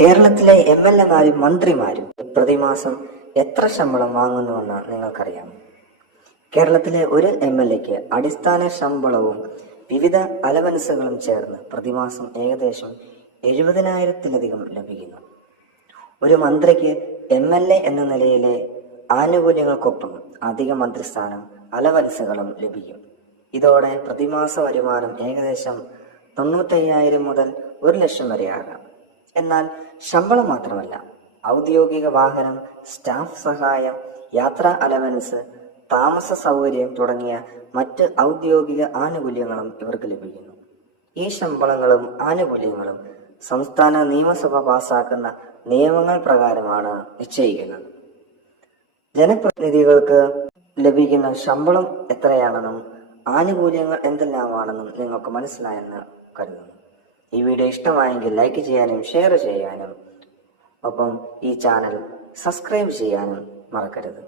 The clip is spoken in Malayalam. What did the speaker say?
കേരളത്തിലെ MLA-മാരും മന്ത്രിമാരും പ്രതിമാസം എത്ര ശമ്പളം വാങ്ങുന്നുവെന്ന് നിങ്ങൾക്കറിയാമോ? കേരളത്തിലെ ഒരു MLA-ക്ക് അടിസ്ഥാന ശമ്പളവും വിവിധ അലവൻസുകളും ചേർന്ന് പ്രതിമാസം ഏകദേശം 70,000-ലധികം ലഭിക്കുന്നു. ഒരു മന്ത്രിക്ക് MLA എന്ന നിലയിലെ ആനുകൂല്യങ്ങൾക്കൊപ്പം അധിക മന്ത്രിസ്ഥാനം, അലവൻസുകളും ലഭിക്കും. ഇതോടെ പ്രതിമാസ വരുമാനം ഏകദേശം 95,000 മുതൽ 1,00,000 വരെയാകാം. എന്നാൽ ശമ്പളം മാത്രമല്ല, ഔദ്യോഗിക വാഹനം, സ്റ്റാഫ് സഹായം, യാത്രാ അലവൻസ്, താമസ സൗകര്യം തുടങ്ങിയ മറ്റ് ഔദ്യോഗിക ആനുകൂല്യങ്ങളും ഇവർക്ക് ലഭിക്കുന്നു. ഈ ശമ്പളങ്ങളും ആനുകൂല്യങ്ങളും സംസ്ഥാന നിയമസഭ പാസാക്കുന്ന നിയമങ്ങൾ പ്രകാരമാണ് നിശ്ചയിക്കുന്നത്. ജനപ്രതിനിധികൾക്ക് ലഭിക്കുന്ന ശമ്പളം എത്രയാണെന്നും ആനുകൂല്യങ്ങൾ എന്തെല്ലാമാണെന്നും നിങ്ങൾക്ക് മനസ്സിലായെന്ന് കരുതുന്നു. ഈ വീഡിയോ ഇഷ്ടമായെങ്കിൽ ലൈക്ക് ചെയ്യാനും ഷെയർ ചെയ്യാനും ഒപ്പം ഈ ചാനൽ സബ്സ്ക്രൈബ് ചെയ്യാനും മറക്കരുത്.